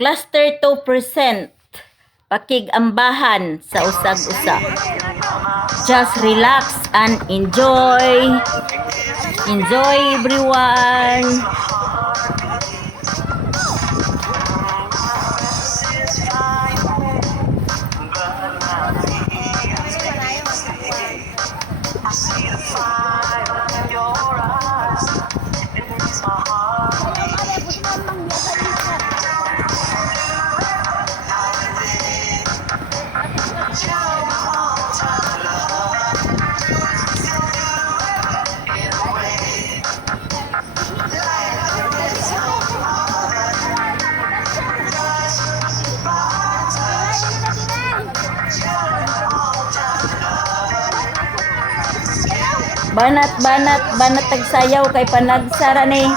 Cluster 2%. Pakigambahan sa usag-usa. Just relax and enjoy. Enjoy everyone. Banat tagsayaw kay panagsara ni.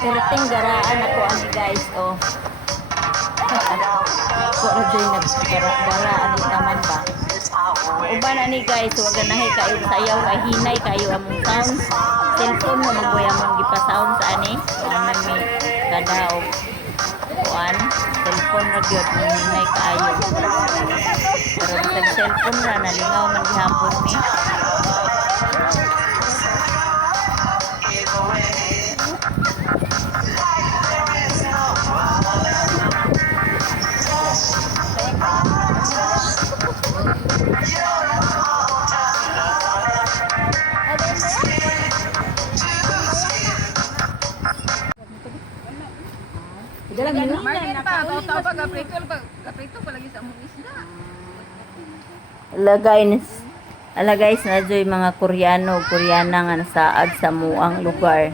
Karating garaan ako ani guys, oh. Ko ra joy naggaraan ni naman ba. Uban ani guys, wag ganahay kayo sayaw kay hinay kayo among sound. Cellphone mo magboy among gipa-sound sa ani. Nami kada og kuan, cellphone ra gyud hinay kayo. Pero sa cellphone ra nalingaw man gihapon ni. Ala guys, na joy mga Koreano, Koreana nga nasaad sa muang lugar.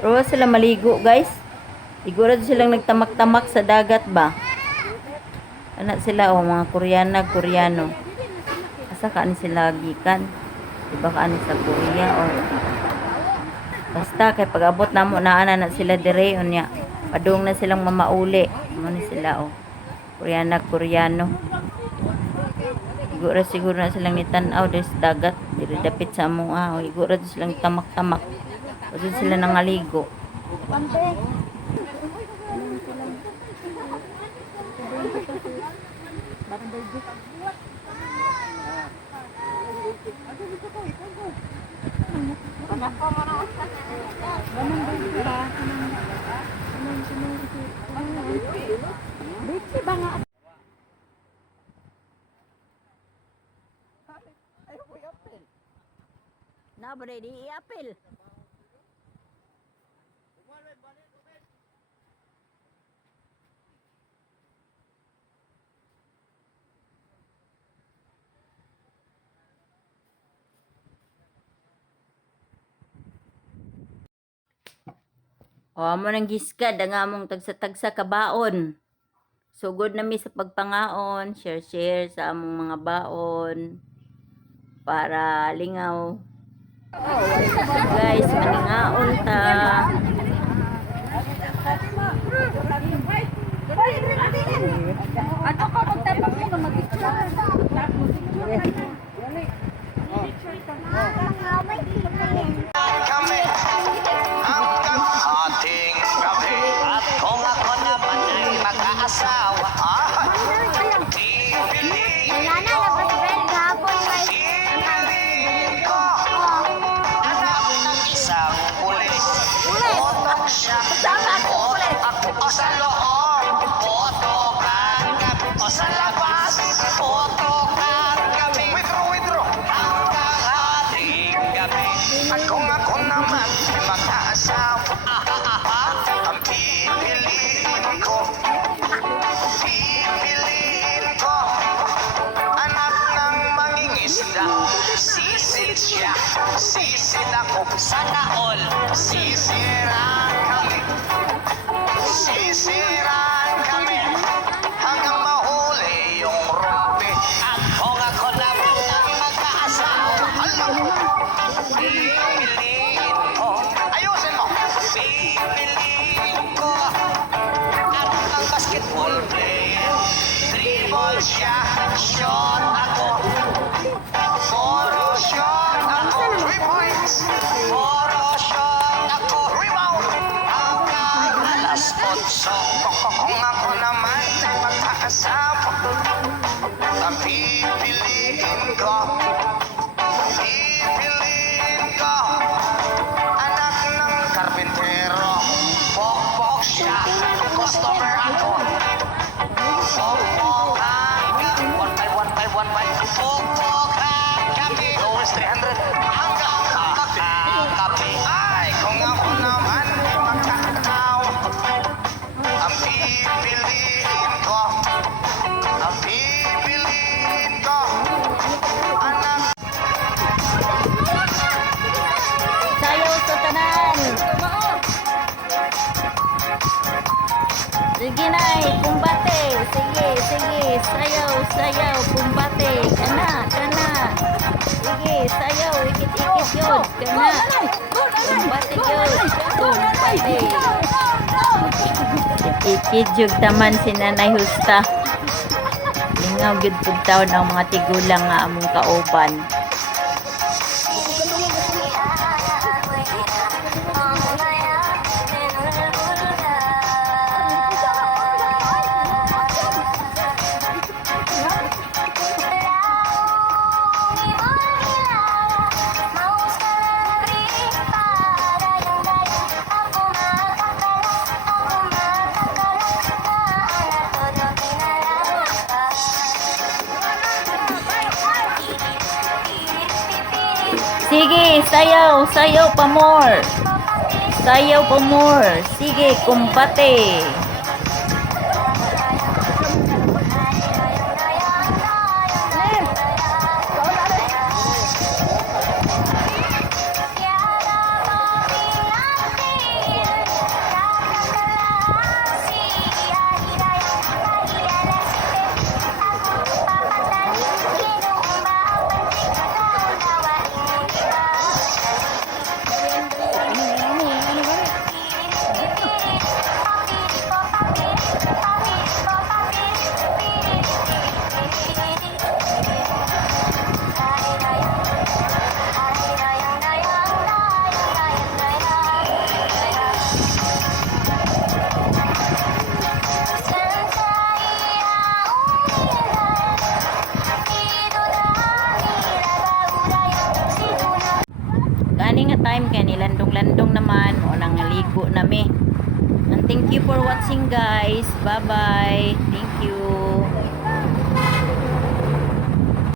Pero sila maligo guys. Siguro silang nagtamak-tamak sa dagat ba? Anak sila o mga Koreana, Koreano. Asa kaan sila gikan? Diba kaan sa Korea or basta kay pag-abot namo naana na sila dire unya. Padung na silang mamauli. Mo ni sila o. Koreana, Koreano. Siguro na silang nitan-aw des dagat diri dapit sa among siguro silang tamak-tamak. Kasi sila nangaligo. Na ba di i-apil? O amo nang giskad ang among tagsa-tagsa kabaon. Sugod nami sa pagpangaon, share sa among mga baon para lingaw. Guys, maningaon ta. Ato ko magtabang mo na mag-picture. Ating gabi at kung ako naman ay mag-aasawa, pipiliin ko anak ng isang pulis. Otak siya o ako sa loob, boto kagabi o sa labas, boto kagabi. Withdraw hanggang ating gabi. At kung ako naman ay mag-aasawa, ang pipiliin ko anak ng mangingisda. Sisid siya, sisid ako, sana all sisiran kami hanggang mahuli siya, shot ako. Puro shot ako, 3 points. Puro shot ako, rebound. Hanggang alas 8. Kung ako naman ay magkakasama, pipiliin ko. Pipiliin ko. Anak ng karpintero, pokpok siya, customer ako. Pokpokan, 1 pokpokan kami. Lowest 300, hanggang kakapi. Ay, kung ako naman magkakataw, ang pipiliin ko. Ang pipiliin ko. Anak. Sayaw sa tanan. Sige nay, kumbate. Sige, sige. Sayaw, sayaw, kumbate. Kana, kana. Sige, sayaw. Ikit-ikit yun. Kana. Kumbate yun. Kumbate. Ikit yun taman si Nanay Husta. Lingaw gud pug taon ang mga tigulang nga among kauban. Sige, sayaw, sayaw pa more. Sayaw pa more. Sige, kumbate. Gani nga time kay nilandong-landong naman o nang ligo nami. And thank you for watching guys. Bye-bye.